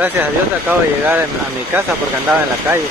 Gracias a Dios acabo de llegar a mi casa porque andaba en la calle.